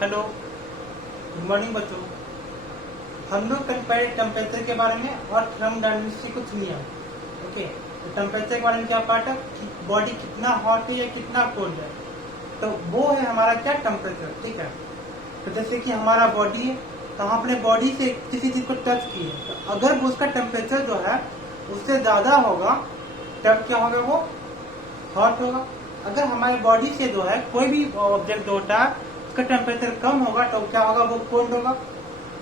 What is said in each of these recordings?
Hello, good morning बच्चों। हम लोग कल पढ़े टेम्परेचर के बारे में और थर्मोडायनामिक्स के कुछ नियम। ओके, तो टेम्परेचर के बारे में क्या पार्ट है कि बॉडी कितना हॉट है या कितना कोल्ड है, तो वो है हमारा क्या टेम्परेचर। ठीक है, तो जैसे कि हमारा बॉडी है, तो हम अपने बॉडी से किसी चीज को टच किए, तो अगर उसका टेम्परेचर जो है उससे ज्यादा होगा तब क्या होगा, वो हॉट होगा। अगर हमारे बॉडी से जो है कोई भी ऑब्जेक्ट होता है उसका टेम्परेचर कम होगा तो क्या होगा, वो कोल्ड होगा।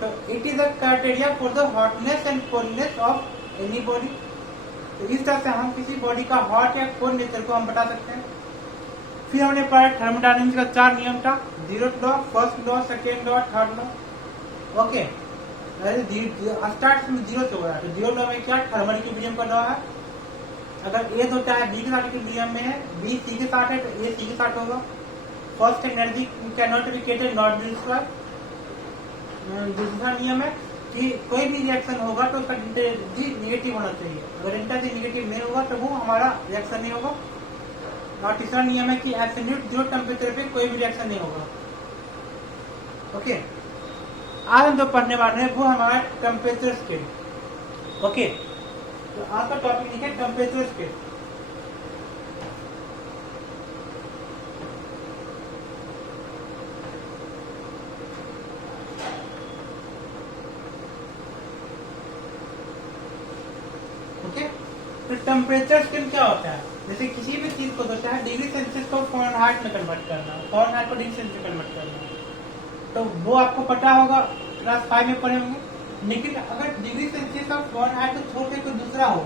तो it is the criteria for the hotness and coldness of any body. तो इस तरह से हम किसी बॉडी का हॉट या कोल्ड नेचर को हम बता सकते हैं। फिर हमने पढ़ा थर्मोडायनामिक्स का 4 नियम था, zero law, first law, second law, third law. Okay, start में जीरो से हो रहा है, तो जीरो लॉ में क्या थर्मल इक्विलिब्रियम का लॉ है। अगर ए होता है बी के साथ इक्विलिब्रियम में है, बी सी के साथ है, तो ए सी के साथ होगा। First energy can not be created not be destroyed. दूसरा नियम है कि कोई भी रिएक्शन होगा तो उसका इंटेंसिटी नेगेटिव होना चाहिए। अगर इंटेंसिटी नेगेटिव नहीं होगा तो वो हमारा रिएक्शन नहीं होगा। और तीसरा नियम है कि एब्सोल्यूट जीरो टेम्परेचर पे कोई भी रिएक्शन नहीं होगा। ओके, आज हम जो पढ़ने वाले हैं वो हमारा टेम्परेचर स्केल। ओके, तो आज का टॉपिक लिखे टेम्परेचर स्केल। ओके, तो टेम्परेचर स्केल क्या होता है, जैसे किसी भी चीज को होता है डिग्री सेल्सियस को फ़ारेनहाइट में कन्वर्ट करना, फ़ारेनहाइट को डिग्री सेल्सियस में कन्वर्ट करना, तो वो आपको पता होगा, क्लास 5 में पढ़े होंगे। लेकिन अगर डिग्री सेल्सियस और फ़ारेनहाइट को छोड़ के कोई दूसरा हो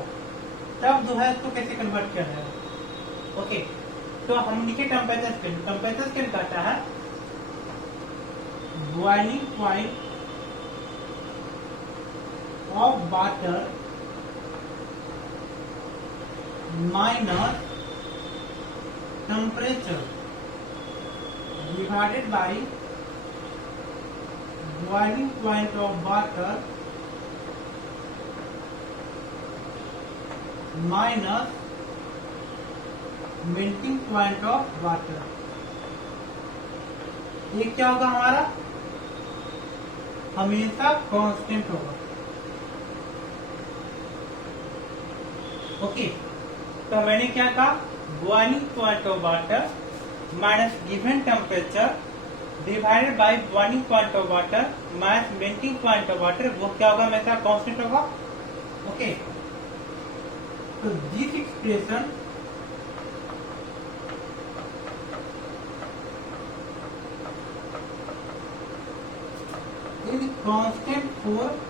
तब जो है उसको कैसे कन्वर्ट किया जाएगा। ओके, तो हम लिखे टेम्परेचर स्केल। टेम्परेचर स्केल कहता है boiling point of water minus temperature divided by boiling point of water minus melting point of water। ये क्या होगा, हमारा हमेशा कांस्टेंट होगा। ओके, तो मैंने क्या कहा, boiling point of water minus given temperature divided by boiling point of water minus melting point of water, वो क्या होगा, हमेशा कांस्टेंट होगा। ओके, तो this expression is constant for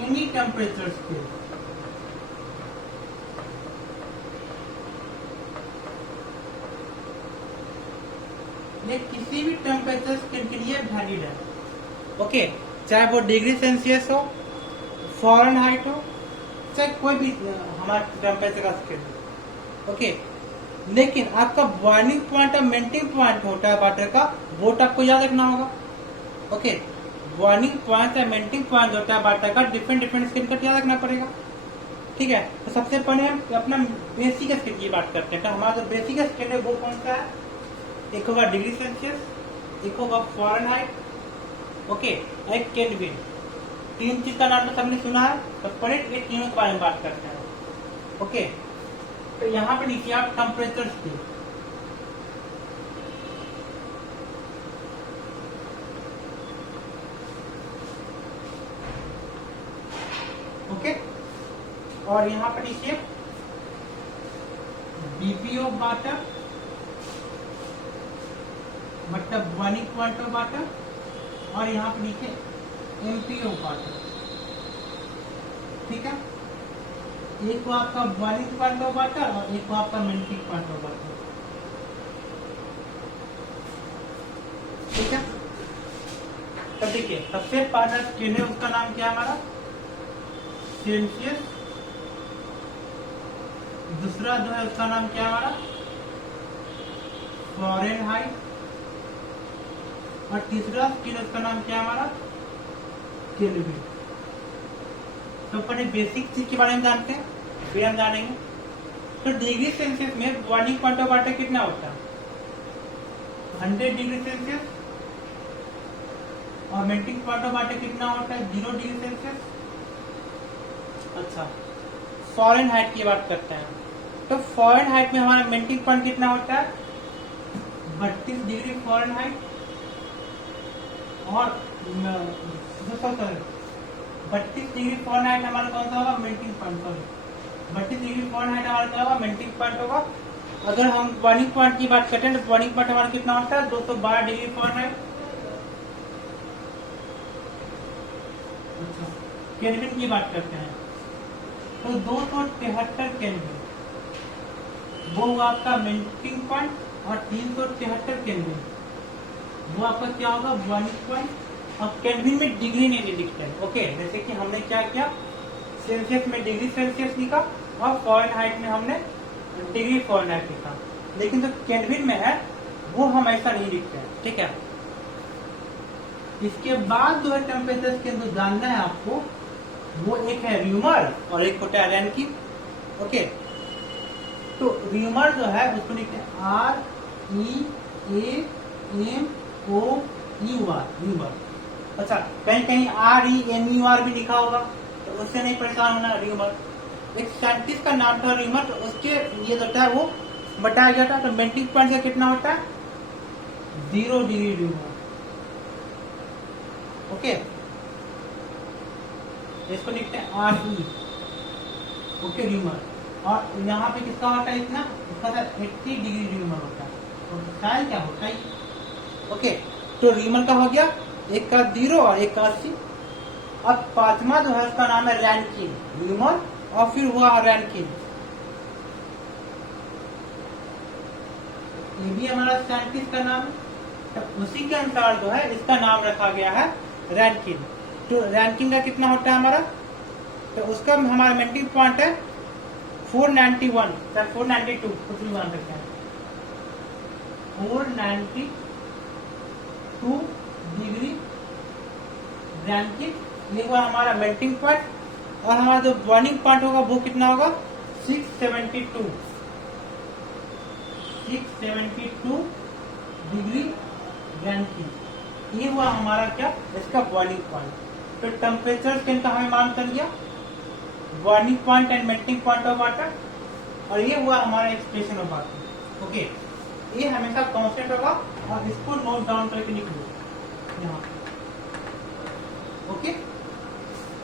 any temperature scale। ये किसी भी टेम्परेचर स्केल के लिए वैलिड है। ओके, चाहे वो डिग्री सेल्सियस हो, फ़ारेनहाइट हो, चाहे कोई भी हमारा टेम्परेचर का स्केल हो। ओके, लेकिन आपका बॉइलिंग पॉइंट और मेल्टिंग पॉइंट होता है वाटर का, वो आपको याद रखना होगा। ओके, बॉइलिंग पॉइंट या मेल्टिंग पॉइंट होता है वाटर का, डिफरेंट डिफरेंट स्केल का याद रखना पड़ेगा। ठीक है, तो सबसे पहले हम अपना बेसिक स्केल की बात करते हैं। तो हमारा जो बेसिक स्केल है वो कौन सा है, एक होगा डिग्री सेल्सियस, एक होगा फ़ारेनहाइट, ओके, एक केल्विन। तीन चीज का नाम तो सबने सुना है, तो पहले ये तीनों के बारे में बात करते हैं। ओके, तो यहाँ पे लिखिए आप टेम्परेचर स्केल। ओके, और यहाँ पर लिखिए बीपी ऑफ वाटर, मतलब बॉइलिंग पॉइंट ऑफ वाटर, और यहाँ पर लिखिए एमपी ऑफ वाटर। ठीक है, एक को आपका बॉइलिंग पॉइंट ऑफ वाटर और एक को आपका मेल्टिंग पॉइंट ऑफ वाटर। ठीक है, तो देखिए सबसे पहला स्केल है, उसका नाम क्या है हमारा, सेल्सियस। दूसरा जो है उसका नाम क्या है हमारा, फ़ारेनहाइट। और तीसरा स्केल उसका नाम क्या है हमारा, केल्विन। तो पहले बेसिक चीज के बारे में जानते हैं, फिर हम जानेंगे तो डिग्री सेल्सियस में बॉइलिंग पॉइंट ऑफ वाटर कितना होता है? 100 डिग्री सेल्सियस। और मेल्टिंग पॉइंट ऑफ वाटर कितना होता है? 0 डिग्री सेल्सियस। अच्छा, फ़ारेनहाइट की बात करते हैं। तो फ़ारेनहाइट में हमारा मेल्टिंग पॉइंट कितना होता है? 32 डिग्री फ़ारेनहाइट। और 32 डिग्री फ़ारेनहाइट हमारा कौन सा होगा? Melting point. Sorry, 32 degree Fahrenheit हमारा क्या होगा? मेल्टिंग पॉइंट होगा। अगर हम बॉइलिंग पॉइंट की बात करते हैं तो बॉइलिंग पॉइंट हमारा कितना होता है? 212 डिग्री फ़ारेनहाइट। अच्छा, केल्विन की बात करते हैं तो 273 केल्विन वो हुआ आपका मेल्टिंग पॉइंट। और 373 केल्विन वो आपका क्या होगा? Boiling point. अब केल्विन में डिग्री नहीं लिखते हैं। ओके, जैसे कि हमने क्या किया, सेल्सियस में डिग्री सेल्सियस लिखा और फ़ारेनहाइट में हमने डिग्री फ़ारेनहाइट लिखा। लेकिन जो केल्विन में है वो हम ऐसा नहीं लिखते हैं। ठीक है, इसके बाद जो है टेम्परेचर के अंदर जानना है आपको, वो एक है र्यूमर और एक होता है रैंकिन। ओके, तो र्यूमर जो है उसको लिखते हैं REAMOER, र्यूमर। अच्छा, कहीं कहीं REMUR भी लिखा होगा तो उससे नहीं परेशान होना। र्यूमर एक साइंटिस्ट का नाम था र्यूमर, तो उसके ये जो था वो बताया गया था। तो मेल्टिंग पॉइंट का कितना होता है? 0 डिग्री र्यूमर। ओके, इसको लिखते हैं RE। Okay, rumour. और यहाँ पे किसका होता है? इतना इसका 80 डिग्री र्यूमर होता है। और स्टाइल क्या होता है? ओके, तो र्यूमर का हो गया, एक का 0 और एक का 80। अब पांचवा जो है उसका नाम है रैंकिन। र्यूमर और फिर हुआ रैंकिन। ये भी हमारा साइंटिस्ट का नाम है, तो उसी के अनुसार जो है इसका नाम रखा गया है रैंकिन। तो रैंकिन का कितना होता है हमारा? तो उसका हमारा मेल्टिंग पॉइंट है 491 या 492, कुछ भी मान सकते हैं। 492 डिग्री रैंकिन, ये हुआ हमारा मेल्टिंग पॉइंट। और हमारा जो बॉइलिंग पॉइंट होगा वो कितना होगा? 672 डिग्री रैंकिन। ये हुआ हमारा क्या? इसका बॉइलिंग पॉइंट। तो टेम्परेचर स्केल का हमें मान कर लिया, boiling point and melting point of water. और ये हुआ हमारा एक्सप्रेशन ऑफ वाटर। ओके, ये हमेशा कांस्टेंट होगा और इसको नोट डाउन करके लिख लो यहाँ। ओके,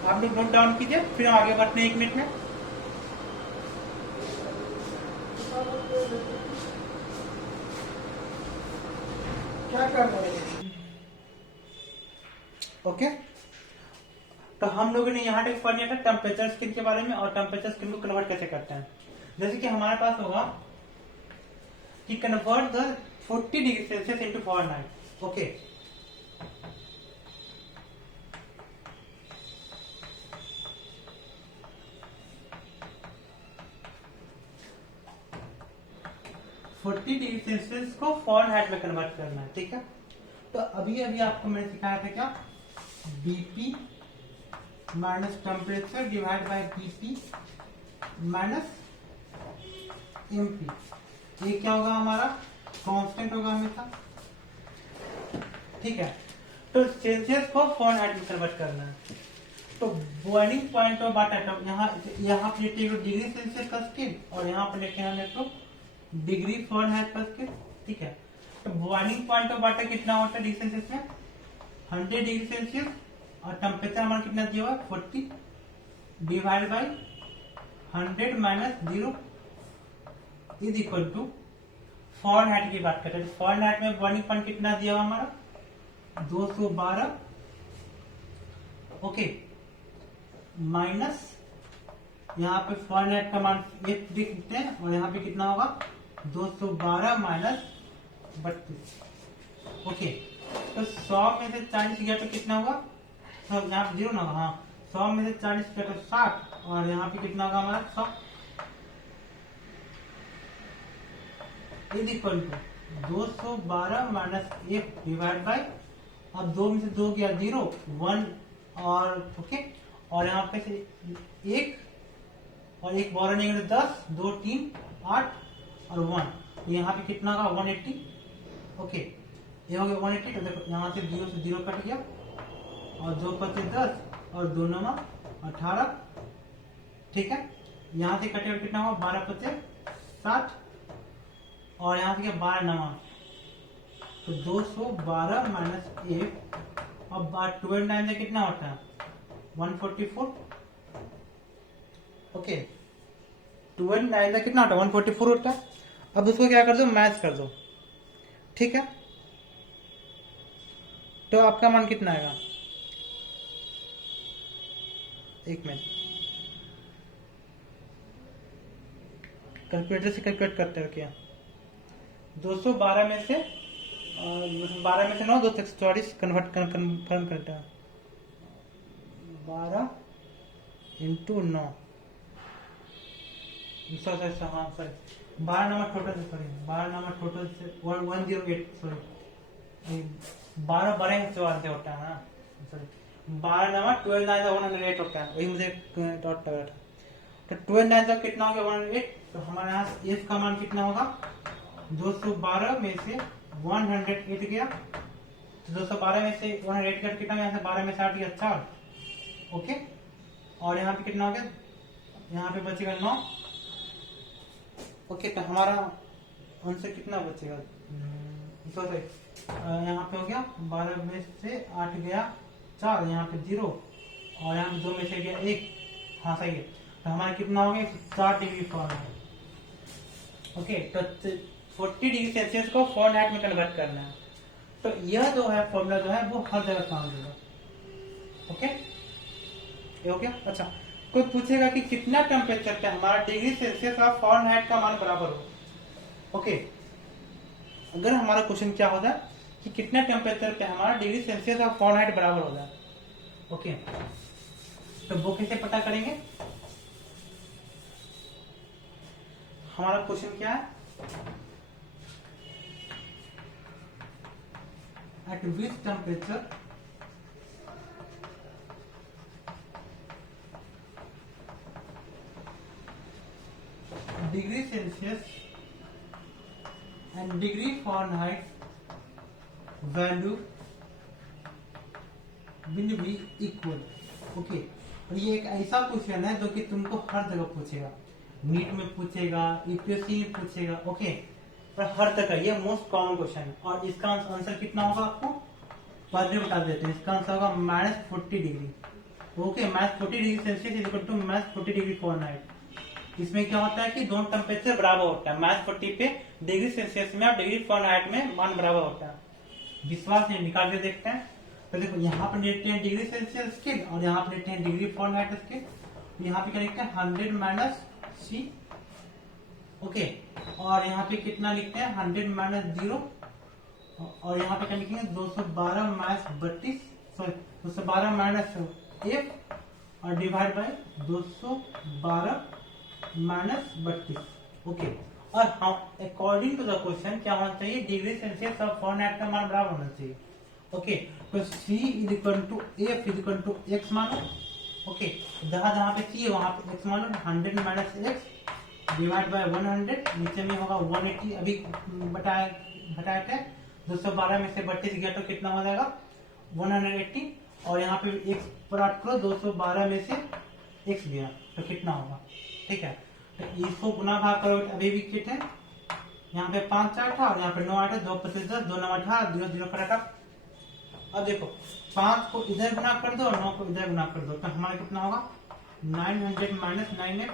आप लोग नोट डाउन कीजिए, फिर हम आगे बढ़ते हैं 1 मिनट में। क्या कर रहे हैं? ओके, तो हम लोगों ने यहाँ तक पढ़ लिया था टेम्परेचर स्केल के बारे में और टेम्परेचर स्केल को कन्वर्ट कैसे करते हैं। जैसे कि हमारे पास होगा कि convert the 40 degree Celsius into Fahrenheit. Okay, forty degree Celsius को फ़ारेनहाइट में कन्वर्ट करना है। ठीक है, तो अभी अभी आपको मैंने सिखाया था क्या? BP minus temperature divide bye BP minus MP. ये क्या होगा? हमारा कांस्टेंट होगा हमेशा। ठीक है, तो सेल्सियस को फ़ारेनहाइट में कन्वर्ट करना है। तो बॉइलिंग पॉइंट ऑफ वाटर यहाँ पर लिखते हैं डिग्री सेल्सियस का स्केल और यहाँ पर लिखते हैं तो डिग्री फ़ारेनहाइट का स्केल। ठीक है, तो बॉइलिंग पॉइंट ऑफ वाटर कितना होता है डिग्री सेल्सियस में? 100 डिग्री सेल्सियस। और टेम्परेचर हमारा कितना दिया हुआ? 40 divide by 100 minus 0 is equal to Fahrenheit की बात करते हैं। फ़ारेनहाइट में बॉइलिंग पॉइंट कितना दिया हुआ हमारा? 212। ओके, माइनस यहाँ पे फ़ारेनहाइट का मान 1 लिखते हैं और यहाँ पे कितना होगा? 212 माइनस 32। ओके, तो 100 में से 40 गया तो कितना होगा? तो यहाँ पे 0 ना होगा। हाँ, 100 में से 40 गया तो 60 और यहाँ पे कितना होगा हमारा? 100 is equal to 212 minus 1 divide by, अब 2 में से 2 गया 0 1 और ओके, और यहाँ पे से 1 और एक बारह नेगेटिव 10, 2 3 8 और 1, तो यहाँ पे कितना होगा 180। ओके, ये हो गया 180। तो देखो यहाँ से 0 से 0 कट गया और 2 5 10 और 2 9 18। ठीक है, यहाँ से कटेगा कितना हुआ 12 5 60 और यहाँ से क्या 12 9, तो 212 माइनस 1। अब 12 9 से कितना होता है 144। ओके, 12 9 से कितना होता है 144 होता है। अब उसको क्या कर दो मैच कर दो। ठीक है, तो आपका मान कितना आएगा, एक मिनट कैलकुलेटर से कैलकुलेट करते हो क्या। 212 में से 12 में से 9 2 44 कन्फर्म करता है 12 इंटू 9। हाँ सॉरी 12 नंबर टोटल से, सॉरी 12 नंबर टोटल से 108, सॉरी 12 बड़े सवाल से होता है ना, सॉरी 12 नंबर 12 9 108 होता है, वही मुझे डॉट लगा था। तो 12 9 का कितना हो गया 108। तो हमारे यहाँ एफ का मान कितना होगा 212 में से 108 गया, तो 212 में से 108 का कितना, यहाँ से 12 में से 8 गया 4। ओके, और यहाँ पे कितना हो गया, यहाँ पे बचेगा 9। ओके, तो हमारा आंसर कितना बचेगा, यहाँ पे हो गया 12 में से 8 गया 4, यहाँ पे 0 और यहाँ पे 2 में से गया 1। हाँ सही है, तो हमारा कितना हो गया 4 डिग्री फॉरेनहाइट। ओके, तो 40 डिग्री सेल्सियस को फॉरेनहाइट में कन्वर्ट करना है। तो यह जो है फॉर्मूला जो है वो हर जगह काम देगा। ओके, ये हो गया। अच्छा, कोई पूछेगा कि कितना टेम्परेचर पे हमारा डिग्री सेल्सियस और फॉरेनहाइट का मान बराबर हो। ओके, अगर हमारा क्वेश्चन क्या होता है कि कितना टेम्परेचर पे हमारा डिग्री सेल्सियस और फॉरेनहाइट बराबर हो जाए। ओके, तो वो कैसे पता करेंगे, हमारा क्वेश्चन क्या है, eight which temperature degree Celsius and degree Fahrenheit value will be equal. Okay, और ये एक ऐसा क्वेश्चन है जो कि तुमको हर जगह पूछेगा, नीट में पूछेगा, यूपीएससी में पूछेगा। ओके, पर हर जगह ये मोस्ट कॉमन क्वेश्चन है। और इसका आंसर कितना होगा आपको बाद में बता देते हैं। इसका आंसर होगा -40 degree. Okay, -40 degree Celsius is equal to -40 degree Fahrenheit. इसमें क्या होता है कि दोनों टेम्परेचर बराबर होता है, -40 पे डिग्री सेल्सियस में और डिग्री फॉरेनहाइट में मान बराबर होता है। विश्वास नहीं, निकाल के देखते हैं। तो देखो यहाँ पर लेते हैं डिग्री सेल्सियस स्केल और यहाँ पर लेते हैं डिग्री फॉरेनहाइट स्केल। यहाँ पे क्या लिखते हैं 100 माइनस सी। ओके, और यहाँ पे कितना लिखते हैं 100 माइनस 0 और यहाँ पे क्या लिखेंगे 212 माइनस 32, सॉरी 212 माइनस 1 और डिवाइड बाय 212 माइनस 32। ओके, और हम अकॉर्डिंग टू द क्वेश्चन क्या होना चाहिए, डिग्री सेल्सियस और फॉरेनहाइट का मान बराबर होना चाहिए। ओके, तो C is equal to F is equal to X मानो। ओके, जहां जहां पे C है वहां पे X मानो, 100 माइनस X डिवाइड बाय 100, नीचे में होगा 180। अभी घटाए थे 212 में से 32 गया तो कितना हो जाएगा 180, और यहाँ पे X प्राप्त करो 212 में से X गया तो कितना होगा। ठीक है, तो इसको गुना भाग करो, अभी भी किट है, यहाँ पे 5 4 था और यहाँ पे 9 8 2 25 10 2 9 18 0 0 कटा। अब देखो 5 को इधर गुना कर दो और 9 को इधर गुना कर दो, तो हमारा कितना होगा 900 माइनस 9x।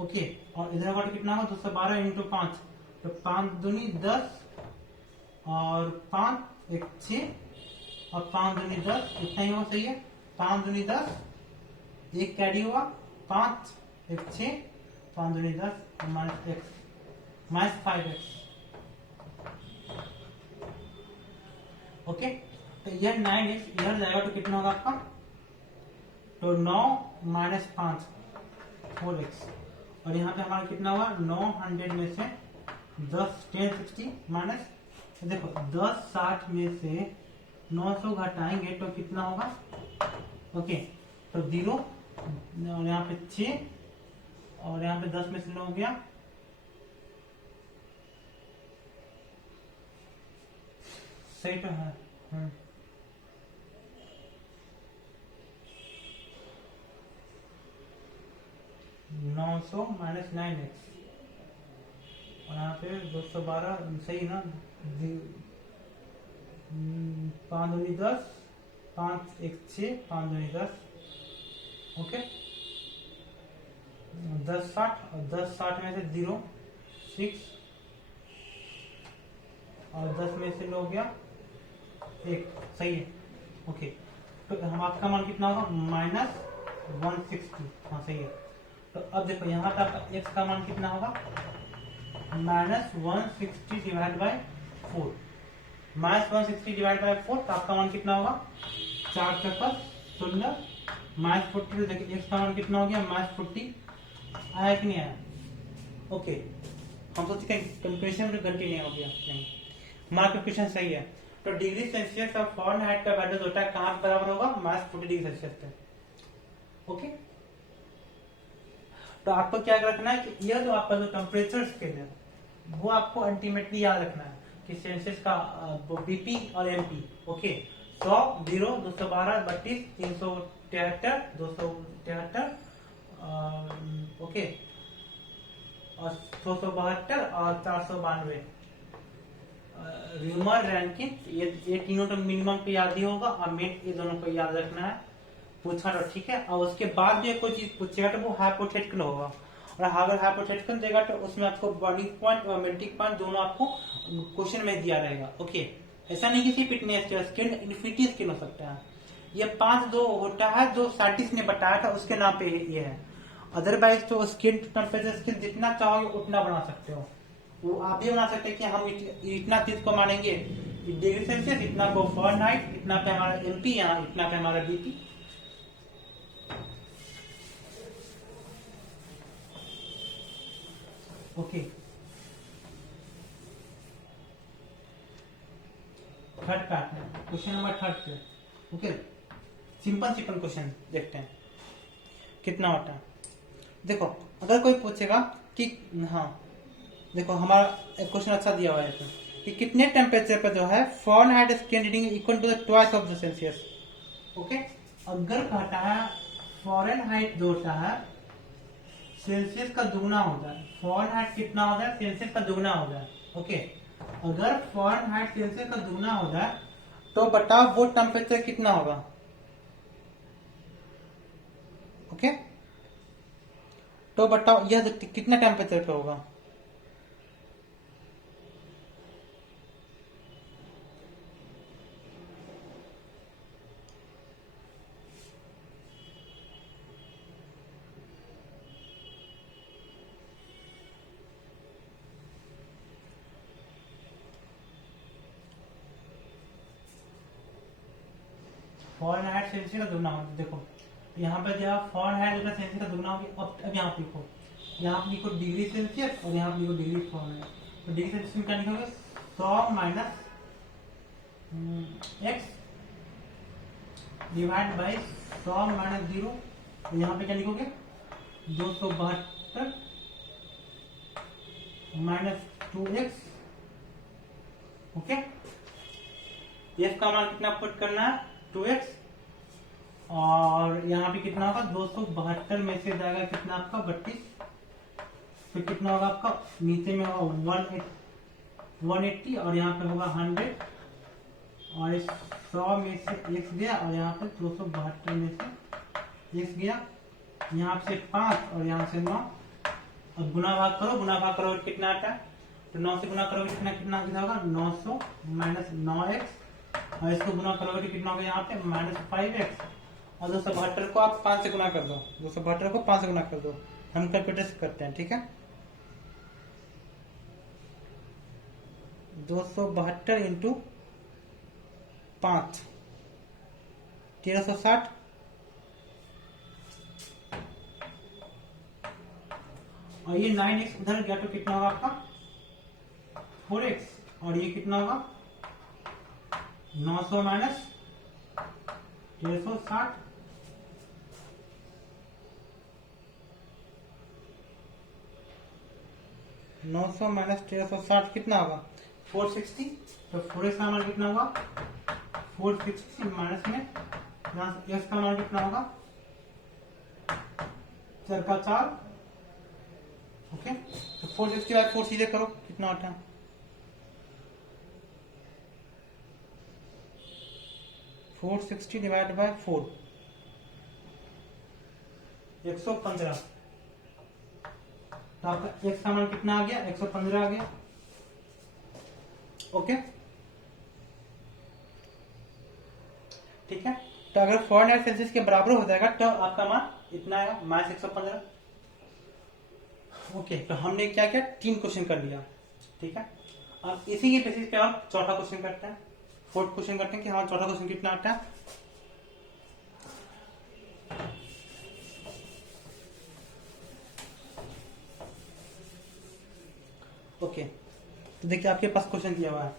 ओके, और इधर का कितना होगा 212 इंटू 5, तो 5 दूनी 10 और 5 1 6 और 5 दूनी 10, इतना ही होगा। सही है, 5 दूनी 10, एक कैडी हुआ 5 1 6, 5 दूनी 10 minus x minus 5x। Okay, तो यह 9x इधर जाएगा तो कितना होगा आपका, तो 9 माइनस 5 4x, और यहाँ पे हमारा कितना हुआ 900 में से 10 10 60 माइनस, देखो 10 60 में से 900 घटाएंगे तो कितना होगा। ओके, तो 0 और यहाँ पे 6 और यहाँ पे 10 में से 9 हो गया, सही तो है। 900 माइनस 9x और यहाँ पे 212 सही ना, 5 दूनी 10, 5 1 6, 5 दूनी 10, ओके। 10 60 और 10 60 में से 0 6 और 10 में से 9 गया 1, सही है, ओके। तो हम आपका मान कितना होगा -160, हाँ सही है। तो अब देखो यहाँ पे आपका x का मान कितना होगा -160 डिवाइड बाय 4, -160 डिवाइड बाय 4, तो आपका मान कितना होगा 4 चक्कर 0 -40। देखिए x का मान कितना हो गया -40, आया कि नहीं आया, ओके। हम सोचते हैं कैलकुलेशन में गलती नहीं हो गया, नहीं, हमारा कैलकुलेशन सही है। तो डिग्री सेल्सियस और फ़ारेनहाइट का वैल्यू होता है कहाँ बराबर होगा -40 डिग्री सेल्सियस पे, ओके। तो आपको क्या रखना है कि यह जो आपका जो टेम्परेचर स्केल है वो आपको अल्टीमेटली याद रखना है कि सेल्सियस का बीपी और एमपी, ओके। 100 0 212 32 373 273 ओके, और 272 और 492 र्यूमर रैंकिन, ये तीनों तो मिनिमम पे याद ही होगा और मेट, ये दोनों को याद रखना है, पूछा तो ठीक है। और उसके बाद भी कोई चीज पूछेगा तो वो हाइपोथेटिकल होगा, और अगर हाइपोथेटिकल देगा तो उसमें आपको बॉइलिंग पॉइंट और मेल्टिंग पॉइंट दोनों आपको क्वेश्चन में दिया रहेगा, ओके। ऐसा नहीं कि सिर्फ इतने स्केल, इन्फिनिटी स्केल हो सकता है। ये 5 जो होता है जो साइंटिस्ट ने बताया था उसके नाम पे ये है, अदरवाइज तो स्केल टेम्परेचर स्केल जितना चाहोगे उतना बना सकते हो। वो आप भी बना सकते हैं कि हम इतना चीज को मानेंगे डिग्री सेल्सियस, इतना को फ़ारेनहाइट, इतना पे हमारा एमपी, यहाँ इतना पे हमारा BP, okay. Third pattern, question number 3 पे, ओके। सिंपल क्वेश्चन देखते हैं कितना होता है। देखो अगर कोई पूछेगा कि, हाँ देखो हमारा क्वेश्चन अच्छा दिया हुआ है कि कितने टेम्परेचर पर जो है Fahrenheit scale reading equal to the twice of the Celsius, okay. अगर कहता है फ़ारेनहाइट जो होता है सेल्सियस का दुगना होता है, फ़ारेनहाइट कितना होता है सेल्सियस का दुगना होता है, ओके। अगर फ़ारेनहाइट सेल्सियस का दुगना होता है तो बताओ वो टेम्परेचर कितना होगा, ओके। तो बताओ यह कितना टेम्परेचर पे होगा, फ़ारेनहाइट सेल्सियस का दुगना होगा। देखो यहाँ पे जो फ़ारेनहाइट जो सेल्सियस का दुगना होगी, अब यहाँ पे लिखो, यहाँ पे लिखो डिग्री सेल्सियस और यहाँ पे लिखो डिग्री फ़ारेनहाइट। तो डिग्री सेल्सियस में क्या लिखोगे 100 minus x divide by 100 minus 0, यहाँ पे क्या लिखोगे 272 माइनस 2x, ओके। एक्स का मान कितना पुट करना है 2x, और यहाँ पे कितना होगा 272 में से जाएगा कितना आपका 32, फिर कितना होगा आपका नीचे में होगा 180 और यहाँ पे होगा 100, और इस 100 में से x गया और यहाँ पे 272 में से x गया, यहाँ से 5 और यहाँ से 9, और गुना भाग करो, गुना भाग करो कितना आता है, तो 9 से गुना करोगे कितना कितना होगा 900 माइनस 9x, और इसको गुना करोगे तो कितना होगा यहाँ पे -5x, और 272 को आप 5 से गुना कर दो, 272 को 5 से गुना कर दो, हम कैलकुलेट करते हैं, ठीक है। 272 इंटू 5 1360, और ये 9x उधर गया तो कितना होगा आपका 4x, और ये कितना होगा 900 माइनस 1360, 900 माइनस 1360 कितना होगा 460। तो 4x का मान कितना होगा 460 माइनस में यहाँ से x का मान कितना होगा 4 का 4। ओके, तो 460 बाय 4 सीधे करो कितना आता है 460 डिवाइड बाय 4 115। तो आपका x का मान कितना आ गया 115 आ गया। ओके ठीक है, तो अगर फॉरेनहाइट सेल्सियस के बराबर हो जाएगा तो आपका मान इतना आएगा -115। ओके, तो हमने क्या किया 3 क्वेश्चन कर लिया। ठीक है, अब इसी के बेसिस पे आप चौथा क्वेश्चन करते हैं, फोर्थ क्वेश्चन करते हैं कि हमारा चौथा क्वेश्चन कितना आता है। ओके, तो देखिए आपके पास क्वेश्चन दिया हुआ है,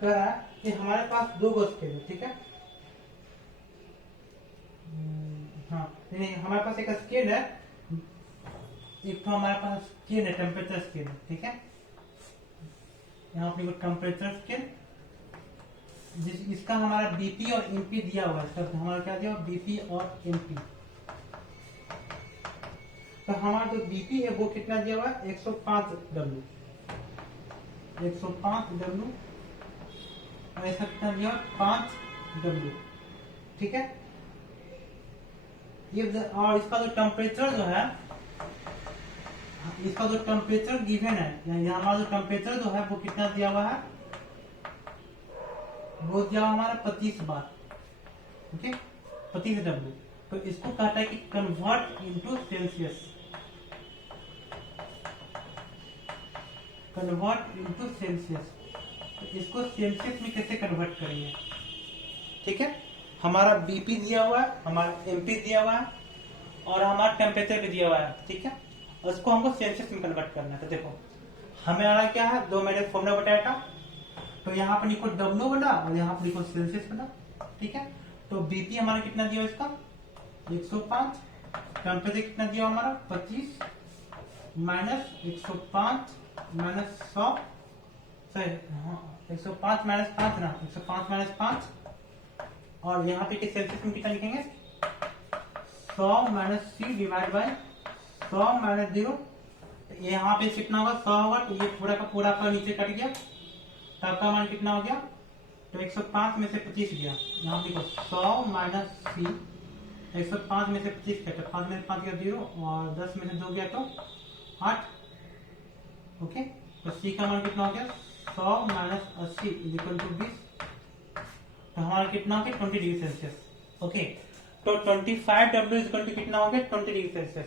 कह रहा है कि हमारे पास 2 गो स्केल है। ठीक है, हाँ नहीं, हमारे पास एक स्केल है, एक तो हमारे पास स्केल है टेम्परेचर स्केल। ठीक है, यहाँ अपने को टेम्परेचर स्केल, इसका हमारा बीपी और एमपी दिया हुआ है। इसका हमारा क्या दिया हुआ बीपी और एमपी। तो हमारा जो बीपी है वो कितना दिया हुआ है 105 डब्ल्यू, 105 डब्ल्यू, और ऐसा कितना दिया 5 डब्ल्यू। ठीक है, और इसका जो टेम्परेचर जो है, इसका जो टेम्परेचर गिवन है, यानी हमारा जो टेम्परेचर जो है वो कितना दिया हुआ है, वो दिया हुआ हमारा 25 बार। Okay, 25 W. तो इसको कहता है कि convert into Celsius, convert into Celsius. तो इसको सेल्सियस में कैसे कन्वर्ट करेंगे। ठीक है, हमारा बीपी दिया हुआ है, हमारा एमपी दिया हुआ है, और हमारा टेम्परेचर भी दिया हुआ है। ठीक है, उसको हमको सेल्सियस में कन्वर्ट करना है। तो देखो हमें आ रहा क्या है, 2 मैंने फॉर्मूला बताया था, तो यहाँ पर लिखो डब्ल्यू बना और यहाँ पर लिखो सेल्सियस बना। ठीक है, तो बीपी हमारा कितना दिया इसका 105, टेम्परेचर कितना दिया हमारा 25, माइनस 105 माइनस 100, सही 105 माइनस 5 ना, 105 माइनस 5, और यहाँ पे सेल्सियस में कितना लिखेंगे 100 minus C divide by 100 minus 0। यहाँ पे कितना होगा 100 होगा, तो ये पूरा का पूरा आपका नीचे कट गया, तो आपका मान कितना हो गया, तो 105 में से 25 गया, यहाँ देखो 100 माइनस सी, 105 में से 25 गया, तो 5 में 5 गया 0, और 10 में से 2 गया तो 8। ओके, तो सी का मान कितना हो गया 100 माइनस 80 इक्वल टू 20। तो हमारा कितना हो गया 20 डिग्री सेल्सियस। ओके, तो 25 डब्ल्यू इक्वल टू कितना हो गया 20 डिग्री सेल्सियस,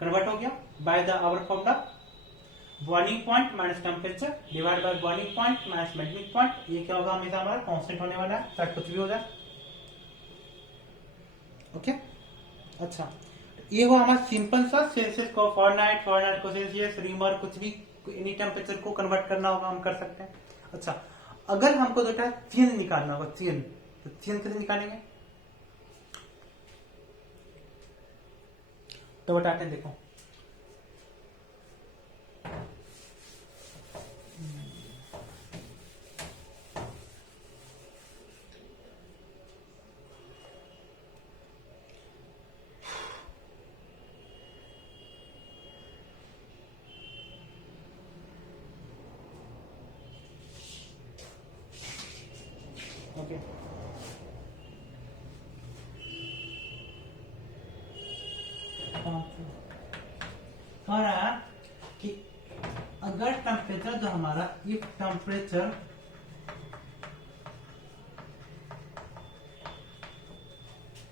कन्वर्ट हो गया by the our formula boiling point minus temperature divide by boiling point minus melting point. ये क्या होगा हमेशा हमारा कांस्टेंट होने वाला है, चाहे कुछ भी हो जाए। ओके, अच्छा ये हुआ हमारा सिंपल सा सेल्सियस को फॉरेनहाइट, फॉरेनहाइट को सेल्सियस, रीमर, कुछ भी एनी टेम्परेचर को कन्वर्ट करना होगा हम कर सकते हैं। अच्छा, अगर हमको जो है चेन निकालना होगा, चेन, तो चेन कैसे निकालेंगे तो बताते हैं। देखो ओके, कह रहा है कि अगर टेम्परेचर जो हमारा, इफ टेम्परेचर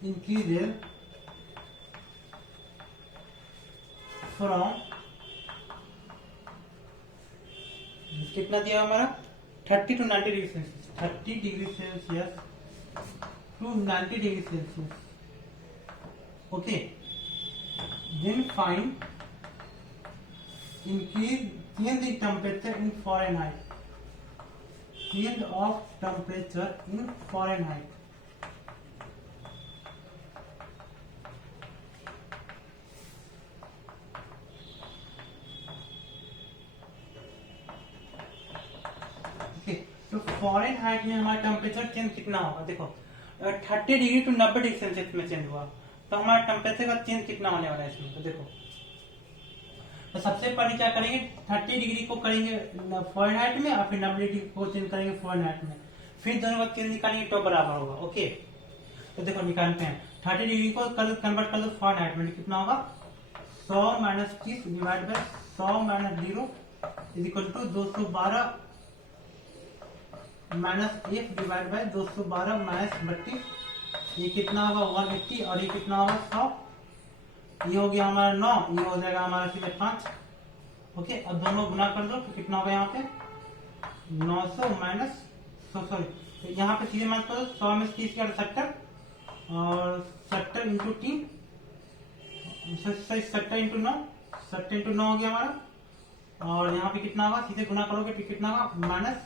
increases from, कितना दिया हमारा 30 to 90 degree Celsius, 30 degree Celsius to 90 degree Celsius. Okay, then find change in temperature in Fahrenheit, change of temperature in Fahrenheit। Foreign height में हमारा टेम्परेचर चेंज कितना होगा? देखो 30 डिग्री टू 90 डिग्री सेल्सियस में change हुआ तो हमारा टेम्परेचर का चेंज कितना होने वाला है इसमें? तो देखो, तो सबसे पहले क्या करेंगे, 30 डिग्री को करेंगे फॉरेन हाइट में और फिर 90 डिग्री को चेंज करेंगे फॉरेन हाइट में, फिर दोनों का चेंज निकालेंगे तो बराबर होगा। ओके, तो देखो निकालते हैं। 30 डिग्री को कन्वर्ट कर दो फॉरेन हाइट में, कितना होगा? 100 minus 30 divide by 100 minus 0 is equal to 212 minus 1 divide by 212 minus 32, ये कितना होगा? 180 और ये कितना होगा? 100। ये हो गया हमारा 9, ये हो जाएगा हमारा सीधे 5। ओके, अब दोनों गुना कर दो तो कितना होगा यहाँ पे? 900 माइनस सॉरी, तो यहाँ पे सीधे मान करो 100 में 30 क्या 70 और 70 इंटू 3 70 इंटू 9, 70 इंटू 9 हो गया हमारा। और यहाँ पे कितना होगा? सीधे गुना करोगे तो कितना होगा? माइनस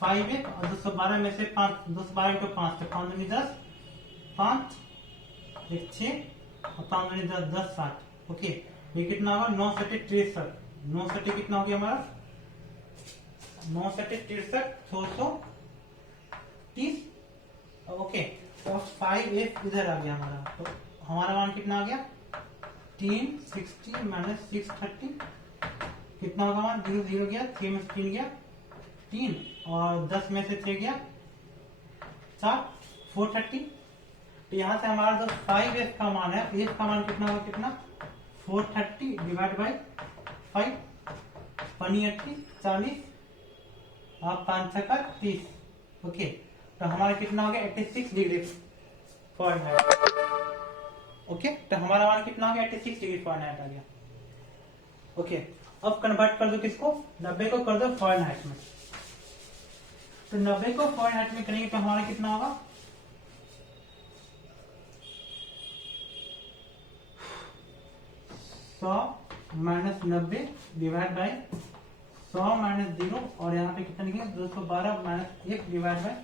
5 है और 212 में से 5, 212 इंटू 5 तो 5 दूनी 10, 5 1 6 और 5 दूनी 10, 10 60। ओके, ये कितना होगा? 9 सटे 63, 9 सटे कितना हो गया हमारा? 9 सटे 63, 630। ओके, तो 5f इधर आ गया हमारा, तो हमारा मान कितना आ गया? 360 माइनस 630 कितना होगा हमारा? 0 0 गया, 6 में से 3 गया 3 और 10 में से 6 गया 4, 430। तो यहाँ से हमारा जो 5f का मान है, f का मान कितना होगा? कितना? 430 डिवाइड बाई 5, 80 40 और 5 का 30। ओके, तो हमारा कितना हो गया? 86 डिग्री फॉरेनहाइट। ओके, तो हमारा मान कितना हो गया? 86 डिग्री फॉरेनहाइट आ गया। ओके, अब कन्वर्ट कर दो किसको? 90 को कर दो फॉरेनहाइट में। तो 90 को फॉरेनहाइट में करेंगे तो हमारा कितना होगा? 100 माइनस 90 डिवाइड बाई 100 माइनस 0 और यहाँ पे कितना लिखेंगे? 212 माइनस 1 डिवाइड बाई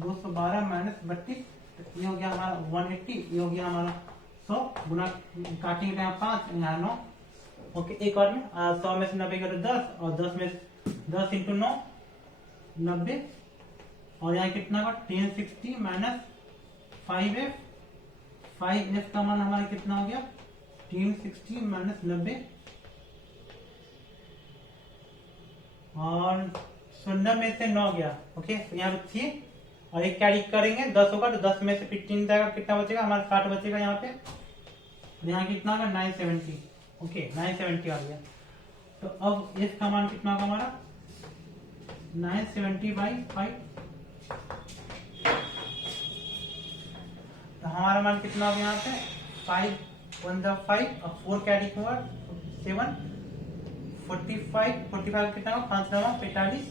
212 माइनस 32, ये हो गया हमारा 180, ये हो गया हमारा 100 गुना काटेंगे यहाँ 5 यहाँ 9। ओके, एक और में 100 में से 90 करो 10 और 10 में 10 इंटू 9 90 और यहाँ कितना होगा? 1060 माइनस 5f, 5f का मान हमारा कितना हो गया? 1060 माइनस 90 और 16 में से 9 गया। ओके, तो यहाँ पे 6 और एक कैरी करेंगे 10 होगा तो 10 में से 15 जाएगा, कितना बचेगा? हमारा 60 बचेगा यहाँ पे। यहाँ कितना होगा? 970। ओके, 970 आ गया। तो अब f का मान कितना होगा हमारा? 970 बाई 5, तो हमारा मान कितना होगा यहाँ पे? 5 1 5 और 4 कैरी हुआ 7, 45 45 कितना होगा? 5 9 45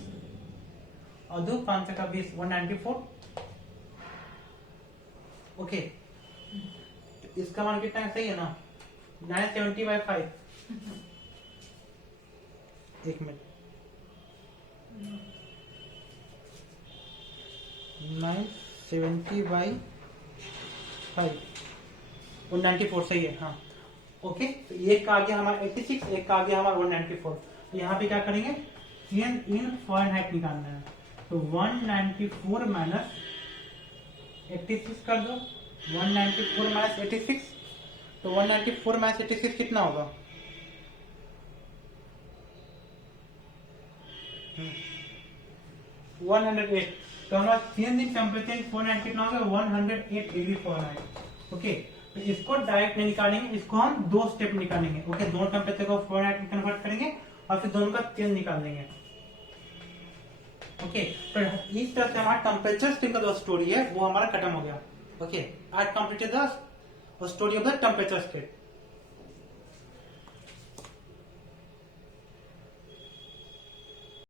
और 2 5 का 20, 194। ओके, तो इसका मान कितना है? सही है ना? 970 बाई 5, एक मिनट, 970 बाई 5 194 सही है। हाँ, ओके, तो एक का आ गया हमारा 86, एक का आ गया हमारा 194। तो यहाँ पे क्या करेंगे? चेंज इन फॉरेनहाइट निकालना है, तो 194 माइनस 86 कर दो, 194 माइनस 86, तो 194 माइनस 86 कितना होगा? 108। तो हमारा चेंज इन टेम्परेचर फॉरेनहाइट कितना होगा? 108 डिग्री फॉरेनहाइट। ओके, तो इसको डायरेक्ट नहीं निकालेंगे, इसको हम 2 स्टेप निकालेंगे। ओके, दोनों टेम्परेचर को फॉरेनहाइट में कन्वर्ट करेंगे और फिर दोनों का चेंज निकाल देंगे। ओके, तो इस तरह से हमारा टेम्परेचर स्टेप का जो स्टोरी है वो हमारा खत्म हो गया। ओके, आज completed the story of the temperature step.